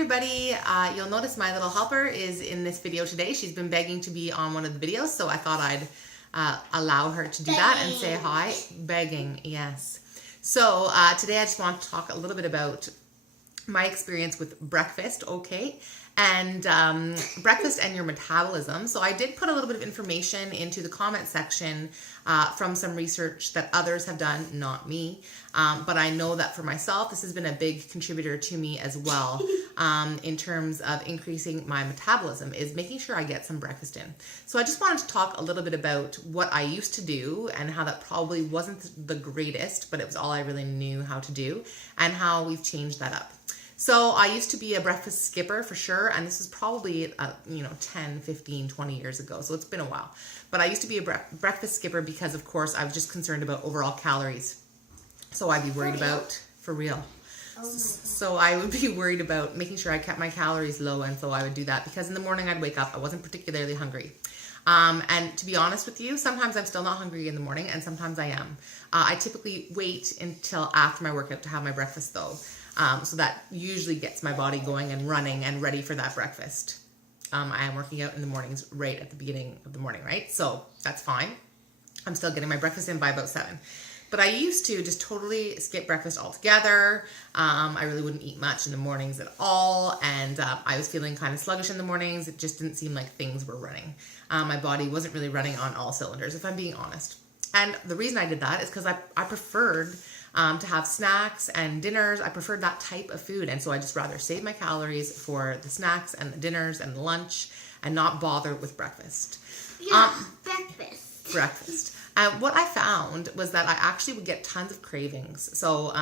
everybody. You'll notice my little helper is in this video today. She's been begging to be on one of the videos, so I thought I'd allow her to do that and say hi. Begging, yes. So today I just want to talk a little bit about my experience with breakfast, okay? And breakfast and your metabolism. So I did put a little bit of information into the comment section from some research that others have done, not me. But I know that for myself, this has been a big contributor to me as well in terms of increasing my metabolism, is making sure I get some breakfast in. So I just wanted to talk a little bit about what I used to do and how that probably wasn't the greatest, but it was all I really knew how to do, and how we've changed that up. So I used to be a breakfast skipper for sure, and this was probably 10, 15, 20 years ago, so it's been a while. But I used to be a breakfast skipper because, of course, I was just concerned about overall calories. So I'd be worried about, for real. Oh my God. So I would be worried about making sure I kept my calories low, and so I would do that because in the morning I'd wake up, I wasn't particularly hungry. And to be honest with you, sometimes I'm still not hungry in the morning, and sometimes I am. I typically wait until after my workout to have my breakfast though. So that usually gets my body going and running and ready for that breakfast. I am working out in the mornings right at the beginning of the morning, right? So that's fine. I'm still getting my breakfast in by about 7. But I used to just totally skip breakfast altogether. I really wouldn't eat much in the mornings at all. And I was feeling kind of sluggish in the mornings. It just didn't seem like things were running. My body wasn't really running on all cylinders, if I'm being honest. And the reason I did that is because I preferred to have snacks and dinners. I preferred that type of food. And so I just rather save my calories for the snacks and the dinners and the lunch and not bother with breakfast. Yeah, breakfast. What I found was that I actually would get tons of cravings. So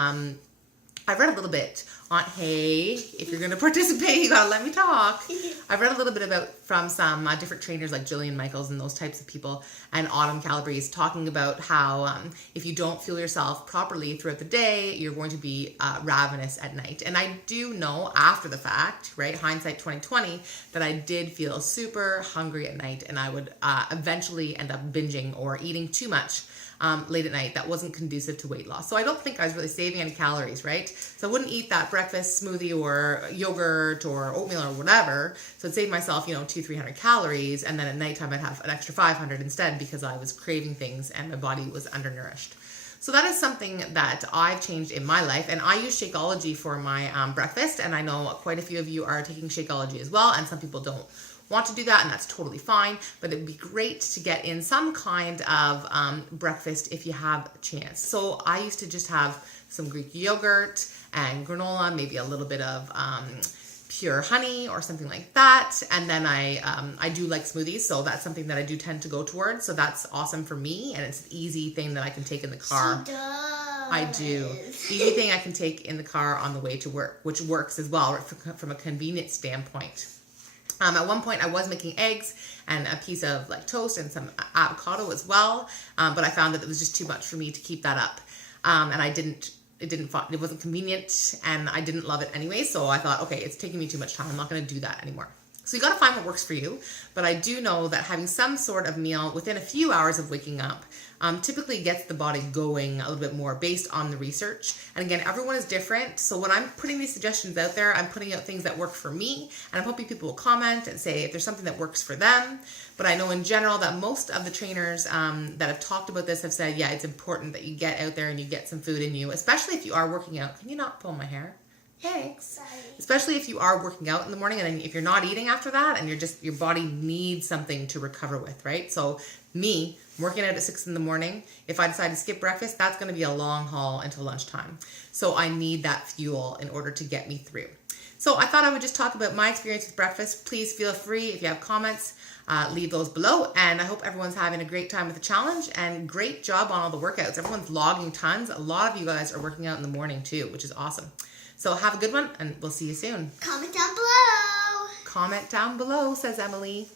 I read a little bit on, hey, if you're going to participate, you got to let me talk. I've read a little bit about from some different trainers like Jillian Michaels and those types of people, and Autumn Calabrese, talking about how if you don't fuel yourself properly throughout the day, you're going to be ravenous at night. And I do know after the fact, right, hindsight 2020, that I did feel super hungry at night, and I would eventually end up binging or eating too much late at night. That wasn't conducive to weight loss. So I don't think I was really saving any calories, right? So I wouldn't eat that breakfast smoothie or yogurt or oatmeal or whatever. So I'd save myself, 200-300 calories. And then at nighttime, I'd have an extra 500 instead because I was craving things and my body was undernourished. So that is something that I've changed in my life. And I use Shakeology for my breakfast. And I know quite a few of you are taking Shakeology as well. And some people don't want to do that, and that's totally fine, but it'd be great to get in some kind of breakfast if you have a chance. So I used to just have some Greek yogurt and granola, maybe a little bit of pure honey or something like that, and then I do like smoothies, so that's something that I do tend to go towards, so that's awesome for me, and it's an easy thing that I can take in the car. She does. I do. Easy thing I can take in the car on the way to work, which works as well from a convenience standpoint. At one point I was making eggs and a piece of like toast and some avocado as well, but I found that it was just too much for me to keep that up, and it wasn't convenient, and I didn't love it anyway. So I thought, okay, it's taking me too much time. I'm not going to do that anymore. So you got to find what works for you. But I do know that having some sort of meal within a few hours of waking up typically gets the body going a little bit more based on the research. And again, everyone is different. So when I'm putting these suggestions out there, I'm putting out things that work for me. And I'm hoping people will comment and say if there's something that works for them. But I know in general that most of the trainers that have talked about this have said, yeah, it's important that you get out there and you get some food in you, especially if you are working out. Can you not pull my hair? Thanks. Sorry. Especially if you are working out in the morning, and then if you're not eating after that, and your body needs something to recover with, right? So me working out at 6 in the morning, if I decide to skip breakfast, that's going to be a long haul until lunchtime. So I need that fuel in order to get me through. So I thought I would just talk about my experience with breakfast. Please feel free, if you have comments, leave those below. And I hope everyone's having a great time with the challenge, and great job on all the workouts. Everyone's logging tons. A lot of you guys are working out in the morning too, which is awesome. So have a good one, and we'll see you soon. Comment down below. Comment down below, says Emily.